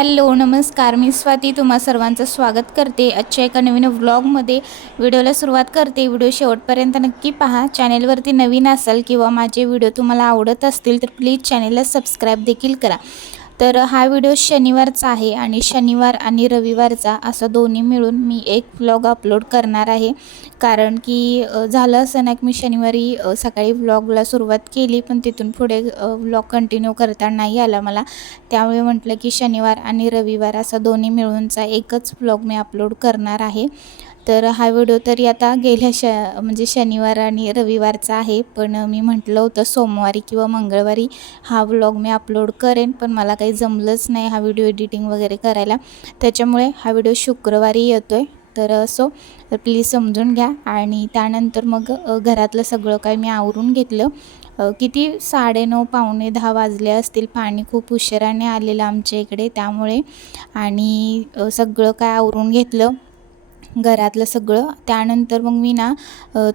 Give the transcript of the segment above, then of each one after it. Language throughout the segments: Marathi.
हॅलो नमस्कार. मी स्वाती. तुम्हा सर्वांचं स्वागत करते. आजच्या एका नवीन व्लॉगमध्ये व्हिडिओला सुरुवात करते. व्हिडिओ शेवटपर्यंत नक्की पहा. चॅनेलवरती नवीन असाल किंवा माझे व्हिडिओ तुम्हाला आवडत असतील तर प्लीज चॅनेलला सबस्क्राईब देखील करा. तर हा व्हिडिओ शनिवारचा आहे आणि शनिवार आणि रविवारचा असं दोन्ही मिळून मी एक व्लॉग अपलोड करणार आहे. कारण की झालं असं ना की मी शनिवारी सकाळी व्लॉगला सुरुवात केली पण तिथून पुढे व्लॉग कंटिन्यू करता नाही आला मला. त्यामुळे म्हटलं की शनिवार आणि रविवार असं दोन्ही मिळूनचा एकच व्लॉग मी अपलोड करणार आहे. तर हा व्हिडिओ तरी आता गेल्या श म्हणजे शनिवार आणि रविवारचा आहे. पण मी म्हटलं होतं सोमवारी किंवा मंगळवारी हा व्लॉग मी अपलोड करेन पण मला काही जमलंच नाही हा व्हिडिओ एडिटिंग वगैरे करायला. त्याच्यामुळे हा व्हिडिओ शुक्रवारी येतो आहे तर असो तर प्लीज समजून घ्या. आणि त्यानंतर मग घरातलं सगळं काही मी आवरून घेतलं. किती? साडेनऊ पावणे दहा वाजले असतील. पाणी खूप उशिराने आलेलं आमच्या इकडे त्यामुळे. आणि सगळं काय आवरून घेतलं. घरातलं सगळं. त्यानंतर मग मी ना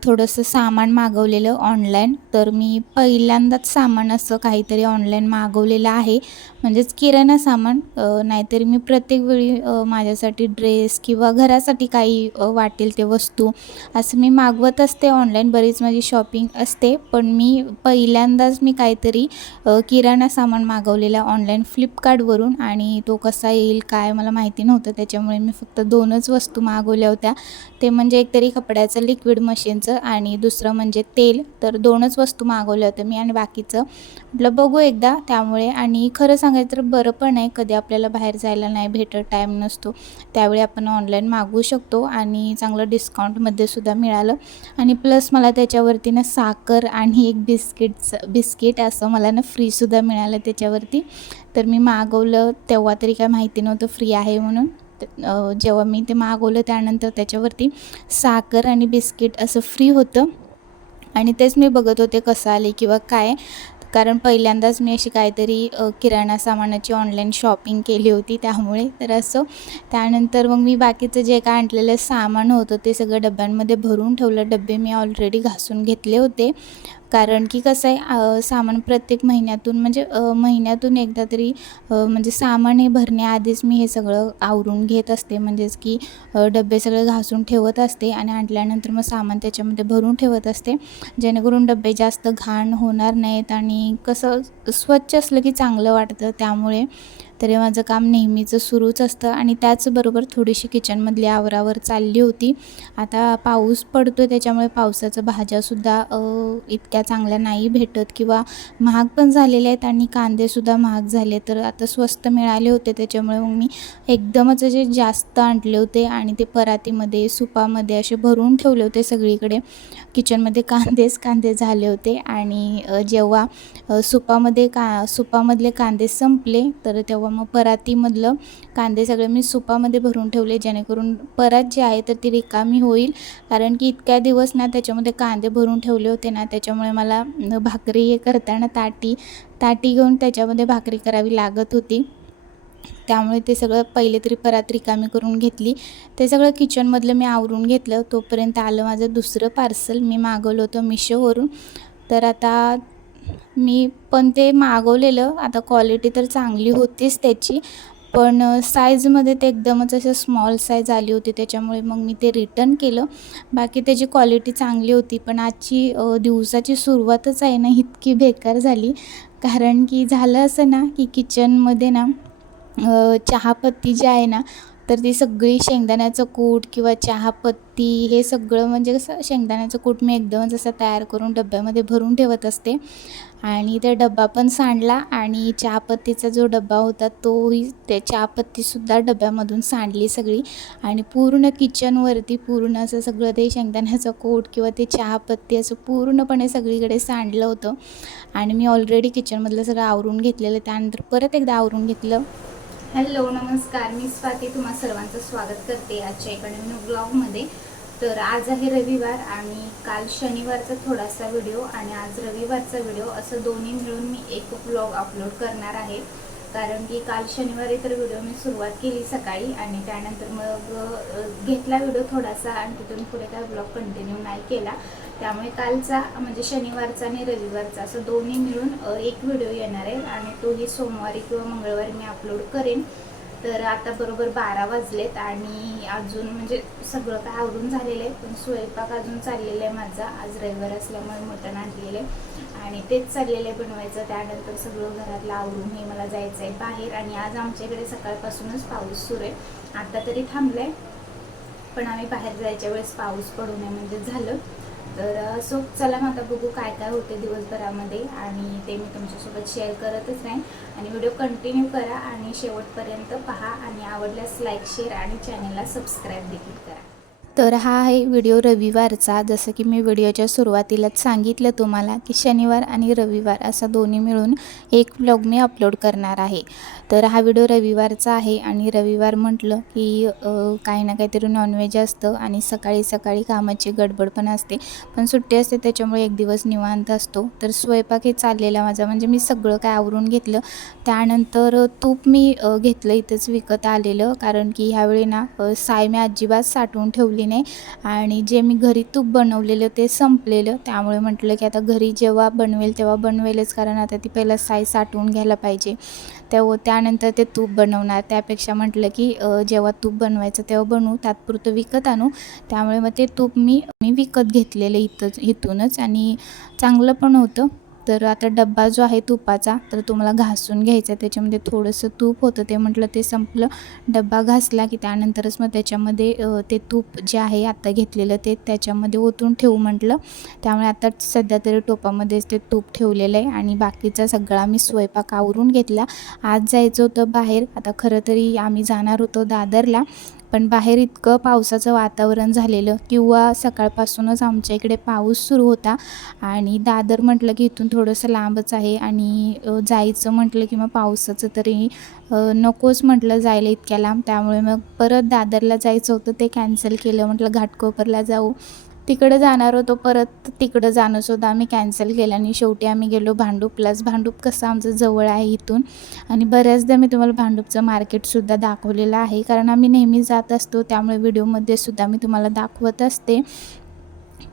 थोडंसं सामान मागवलेलं ऑनलाईन तर मी पहिल्यांदाच सामान असं काहीतरी ऑनलाईन मागवलेलं आहे. म्हणजेच किराणा सामान. नाहीतरी मी प्रत्येक वेळी माझ्यासाठी ड्रेस किंवा घरासाठी काही वाटेल ते वस्तू असं मी मागवत असते ऑनलाईन बरीच माझी शॉपिंग असते. पण मी पहिल्यांदाच मी काहीतरी किराणा सामान मागवलेलं ऑनलाईन फ्लिपकार्टवरून आणि तो कसा येईल काय मला माहिती नव्हतं. त्याच्यामुळे मी फक्त दोनच वस्तू मागवल्या होत्या. ते म्हणजे एक तरी कपड्याचं लिक्विड मशीनचं आणि दुसरं म्हणजे तेल. तर दोनच वस्तू मागवल्या होत्या मी आणि बाकीचं. म्हटलं बघू एकदा त्यामुळे. आणि खरं सांगायचं तर बरं पण आहे. कधी आपल्याला बाहेर जायला नाही भेटत टाईम नसतो. त्यावेळी आपण ऑनलाईन मागवू शकतो आणि चांगलं डिस्काउंटमध्ये सुद्धा मिळालं. आणि प्लस मला त्याच्यावरती ना साखर आणि एक बिस्किटचं बिस्किट असं मला ना फ्रीसुद्धा मिळालं त्याच्यावरती. तर मी मागवलं. तेव्हा तरी काय माहिती नव्हतं फ्री आहे म्हणून. जेव्हा मी ते मागवलं त्यानंतर त्याच्यावरती साखर आणि बिस्किट असं फ्री होतं. आणि तेच मी बघत होते कसं आले किंवा काय. कारण पहिल्यांदाच मी अशी काहीतरी किराणा सामानाची ऑनलाईन शॉपिंग केली होती त्यामुळे तर असं. त्यानंतर मग मी बाकीचं जे काय आणलेलं सामान होतं ते सगळं डब्यांमध्ये भरून ठेवलं. डबे मी ऑलरेडी घासून घेतले होते. कारण की कसं आहे सामान प्रत्येक महिन्यातून म्हणजे महिन्यातून एकदा तरी म्हणजे सामान हे भरण्याआधीच मी हे सगळं आवरून घेत असते. म्हणजेच की डबे सगळे घासून ठेवत असते आणि आणल्यानंतर मग सामान त्याच्यामध्ये भरून ठेवत असते. जेणेकरून डबे जास्त घाण होणार नाहीत आणि कसं स्वच्छ असलं की चांगलं वाटतं. त्यामुळे तरी माझं काम नेहमीचं सुरूच असतं आणि त्याचबरोबर थोडीशी किचनमधली आवरावर चालली होती. आता पाऊस पडतो आहे त्याच्यामुळे पावसाचं भाज्यासुद्धा इतक्या चांगल्या नाही भेटत किंवा महाग पण झालेले आहेत आणि कांदेसुद्धा महाग झाले तर आता स्वस्त मिळाले होते त्याच्यामुळे मग मी एकदमच असे जास्त आणले होते आणि ते परातीमध्ये सुपामध्ये असे भरून ठेवले होते सगळीकडे. किचनमध्ये कांदेच कांदे झाले होते आणि जेव्हा सुपामध्ये का सुपामधले कांदे संपले तर तेव्हा मग परातीमधलं कांदे सगळे मी सुपामध्ये भरून ठेवले जेणेकरून परात जी आहे तर ती रिकामी होईल. कारण की इतक्या दिवस ना त्याच्यामध्ये कांदे भरून ठेवले होते ना त्याच्यामुळे मला भाकरी हे करताना ताटी ताटी घेऊन त्याच्यामध्ये भाकरी करावी लागत होती. त्यामुळे ते सगळं पहिले तरी परात रिकामी करून घेतली. ते सगळं किचनमधलं मी आवरून घेतलं. तोपर्यंत आलं माझं दुसरं पार्सल. मी मागवलं होतं मिशोवरून. तर आता मी पण ते मागवलेलं. आता क्वालिटी तर चांगली होतीच त्याची. पण साईजमध्ये ते एकदमच असं स्मॉल साईज आली होती. त्याच्यामुळे मग मी ते रिटर्न केलं. बाकी त्याची क्वालिटी चांगली होती. पण आजची दिवसाची सुरुवातच आहे ना इतकी बेकार झाली. कारण की झालं असं ना की किचनमध्ये ना चहापत्ती जी आहे ना तर ती सगळी शेंगदाण्याचं कूट किंवा चहापत्ती हे सगळं म्हणजे कसं शेंगदाण्याचं कूट मी एकदमच असं तयार करून डब्यामध्ये भरून ठेवत असते. आणि ते डब्बा पण सांडला आणि चहापत्तीचा जो डब्बा होता तोही ते चहापत्तीसुद्धा डब्यामधून सांडली सगळी. आणि पूर्ण किचनवरती पूर्ण असं सगळं ते शेंगदाण्याचं कोट किंवा ते चहापत्ती असं पूर्णपणे सगळीकडे सांडलं होतं. आणि मी ऑलरेडी किचनमधलं सगळं आवरून घेतलेलं त्यानंतर परत एकदा आवरून घेतलं. हॅलो नमस्कार. मी स्वाती. तुम्हा सर्वांचं स्वागत करते आजच्या एका नवीन ब्लॉगमध्ये. तर आज आहे रविवार आणि काल शनिवारचा थोडासा व्हिडिओ आणि आज रविवारचा व्हिडिओ. असं दोन्ही मिळून मी एक ब्लॉग अपलोड करणार आहे. कारण की काल शनिवारी तर व्हिडिओ मी सुरुवात केली सकाळी आणि त्यानंतर मग घेतला व्हिडिओ थोडासा आणि तिथून पुढे काय ब्लॉग कंटिन्यू नाही केला. त्यामुळे कालचा म्हणजे शनिवारचा आणि रविवारचा असं दोन्ही मिळून एक व्हिडिओ येणार आहे आणि तोही सोमवारी किंवा मंगळवारी मी अपलोड करेन. तर आता बरोबर बारा वाजलेत आणि अजून म्हणजे सगळं काय आवरून झालेलं आहे पण स्वयंपाक अजून चाललेला आहे माझा. आज रविवार असल्यामुळे मटण आणलेलं आहे आणि तेच चाललेलं आहे बनवायचं. त्यानंतर सगळं घरातलं आवरून हे मला जायचं आहे बाहेर आणि आज आमच्याकडे सकाळपासूनच पाऊस सुरू आहे. आता तरी थांबलाय पण आम्ही बाहेर जायच्या वेळेस पाऊस पडू नये म्हणजे झालं. तर सो चला मग आता बघू काय काय होते दिवसभरामध्ये आणि ते मी तुमच्यासोबत शेअर करतच नाही आणि व्हिडिओ कंटिन्यू करा आणि शेवटपर्यंत पहा आणि आवडल्यास लाईक शेअर आणि चॅनलला सबस्क्राईब देखील करा. तर हा आहे व्हिडिओ रविवारचा. जसं की मी व्हिडिओच्या सुरुवातीलाच सांगितलं तुम्हाला की शनिवार आणि रविवार असा दोन्ही मिळून एक ब्लॉग मी अपलोड करणार आहे. तर हा व्हिडिओ रविवारचा आहे आणि रविवार म्हटलं की काही ना काहीतरी नॉनव्हेज असतं आणि सकाळी सकाळी कामाची गडबड पण असते. पण सुट्टी असते त्याच्यामुळे एक दिवस निवांत असतो. तर स्वयंपाक हे चाललेला माझा म्हणजे मी सगळं काय आवरून घेतलं. त्यानंतर तूप मी घेतलं इथंच विकत आलेलं. कारण की ह्यावेळी ना साय मी अजिबात साठवून ठेवली नाही आणि जे मी घरी तूप बनवलेलं ते संपलेलं. त्यामुळे म्हटलं की आता घरी जेव्हा बनवेल तेव्हा बनवेलच कारण आता ती पहिला साई साठवून घ्यायला पाहिजे. तेव्हा त्यानंतर ते तूप बनवणार. त्यापेक्षा म्हटलं की जेव्हा तूप बनवायचं तेव्हा बनवू. तात्पुरतं विकत आणू. त्यामुळे मग ते तूप मी मी विकत घेतलेलं इथंच इथूनच. आणि चांगलं पण होतं. तर आता डब्बा जो आहे तुपाचा तर तुम्हाला घासून घ्यायचा त्याच्यामध्ये थोडंसं तूप होतं ते म्हटलं ते संपलं. डब्बा घासला की त्यानंतरच मग त्याच्यामध्ये ते तूप जे आहे आता घेतलेलं ते त्याच्यामध्ये ओतून ठेवू म्हटलं. त्यामुळे आता सध्या तरी टोपामध्येच ते तूप ठेवलेलं आहे आणि बाकीचा सगळा मी स्वयंपाक आवरून घेतला. आज जायचं होतं बाहेर. आता खरं तरी आम्ही जाणार होतो दादरला. पण बाहेर इतकं पावसाचं वातावरण झालेलं किंवा सकाळपासूनच आमच्या इकडे पाऊस सुरू होता. आणि दादर म्हटलं की इथून थोडंसं लांबच आहे आणि जायचं म्हटलं किंवा पावसाचं तरी नकोच म्हटलं जायला इतक्या लांब. त्यामुळे मग परत दादरला जायचं होतं ते कॅन्सल केलं. म्हटलं घाटकोपरला जाऊ. तिकडं जाणार होतो परत तिकडं जाणंसुद्धा आम्ही कॅन्सल केलं आणि शेवटी आम्ही गेलो भांडूपलाच भांडूप कसं आमचं जवळ आहे इथून. आणि बऱ्याचदा मी तुम्हाला भांडूपचं मार्केटसुद्धा दाखवलेलं आहे कारण आम्ही नेहमी जात असतो त्यामुळे व्हिडिओमध्ये सुद्धा मी तुम्हाला दाखवत असते.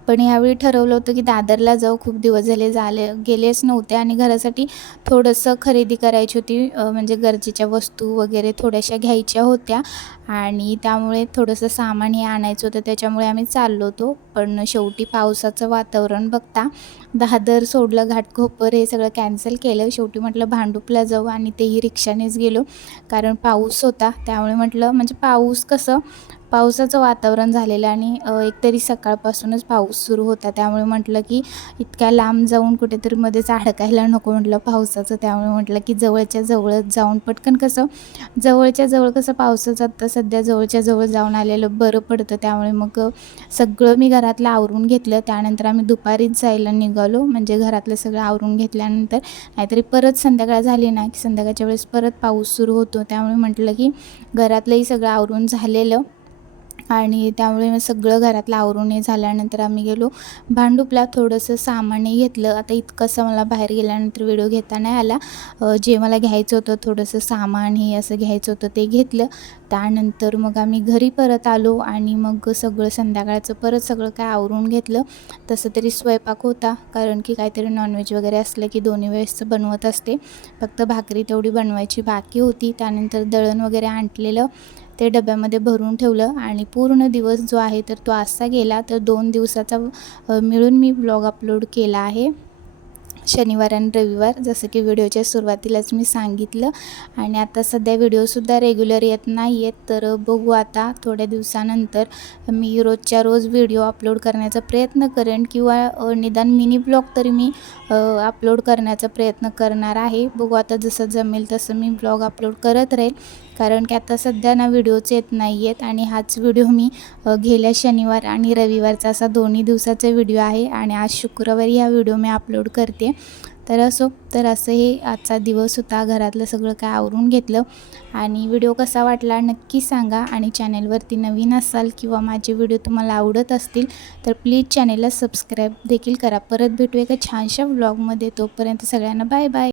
पण यावेळी ठरवलं होतं की दादरला जाऊ. खूप दिवस झाले झाले गेलेच नव्हते आणि घरासाठी थोडंसं खरेदी करायची होती म्हणजे गरजेच्या वस्तू वगैरे थोड्याशा घ्यायच्या होत्या. आणि त्यामुळे थोडंसं सामान हे आणायचं होतं त्याच्यामुळे आम्ही चाललो होतो. पण शेवटी पावसाचं वातावरण बघता दादर सोडलं घाटकोपर हे सगळं कॅन्सल केलं. शेवटी म्हटलं भांडूपला जाऊ आणि तेही रिक्षानेच गेलो. कारण पाऊस होता त्यामुळे म्हटलं म्हणजे पाऊस कसं पावसाचं वातावरण झालेलं आणि एकतरी सकाळपासूनच पाऊस सुरू होता. त्यामुळे म्हटलं की इतक्या लांब जाऊन कुठेतरी मध्येच अडकायला नको म्हटलं पावसाचं. त्यामुळे म्हटलं की जवळच्या जवळच जाऊन पटकन कसं जवळच्या जवळ कसं पावसाचं आता सध्या जवळच्या जवळ जाऊन आलेलं बरं पडतं. त्यामुळे मग सगळं मी घरातलं आवरून घेतलं. त्यानंतर आम्ही दुपारीच जायला निघालो. म्हणजे घरातलं सगळं आवरून घेतल्यानंतर नाहीतरी परत संध्याकाळ झाली ना की संध्याकाळच्या वेळेस परत पाऊस सुरू होतो. त्यामुळे म्हटलं की घरातलंही सगळं आवरून झालेलं. आणि त्यामुळे मग सगळं घरातलं आवरूनही झाल्यानंतर आम्ही गेलो. भांडुपला थोडंसं सामानही घेतलं. आता इतकंसं मला बाहेर गेल्यानंतर व्हिडिओ घेता नाही आला. जे मला घ्यायचं होतं थोडंसं सामान हे असं घ्यायचं होतं ते घेतलं. त्यानंतर मग आम्ही घरी परत आलो आणि मग सगळं संध्याकाळचं परत सगळं काय आवरून घेतलं. तसं तरी स्वयंपाक होता. कारण की काहीतरी नॉनव्हेज वगैरे असलं की दोन्ही वेळेसचं बनवत असते. फक्त भाकरी तेवढी बनवायची बाकी होती. त्यानंतर दळण वगैरे आणलेलं. ते डब्यामध्ये भरून ठेवलं आणि पूर्ण दिवस जो आहे तर तो असा गेला. तर दोन दिवसाचा मिळून मी ब्लॉग अपलोड केला आहे शनिवार आणि रविवार. जसं की व्हिडिओच्या सुरुवातीलाच मी सांगितलं. आणि आता सध्या व्हिडिओसुद्धा रेग्युलर येत नाही आहेत तर बघू आता थोड्या दिवसानंतर मी रोजच्या रोज व्हिडिओ अपलोड करण्याचा प्रयत्न करेन किंवा निदान मिनी ब्लॉग तरी मी अपलोड करण्याचा प्रयत्न करणार आहे. बघू आता जसं जमेल तसं मी ब्लॉग अपलोड करत राहील. कारण की आता सध्या ना व्हिडिओच येत नाही आहेत आणि हाच व्हिडिओ मी गेल्या शनिवार आणि रविवारचा असा दोन्ही दिवसाचा व्हिडिओ आहे आणि आज शुक्रवारी हा व्हिडिओ मी अपलोड करते. तर असो तर असं हे आजचा दिवस होता. घरातलं सगळं काय आवरून घेतलं. आणि व्हिडिओ कसा वाटला नक्की सांगा. आणि चॅनेलवरती नवीन असाल किंवा माझे व्हिडिओ तुम्हाला आवडत असतील तर प्लीज चॅनेलला सबस्क्राईब देखील करा. परत भेटू एका छानशा व्लॉगमध्ये तोपर्यंत सगळ्यांना बाय बाय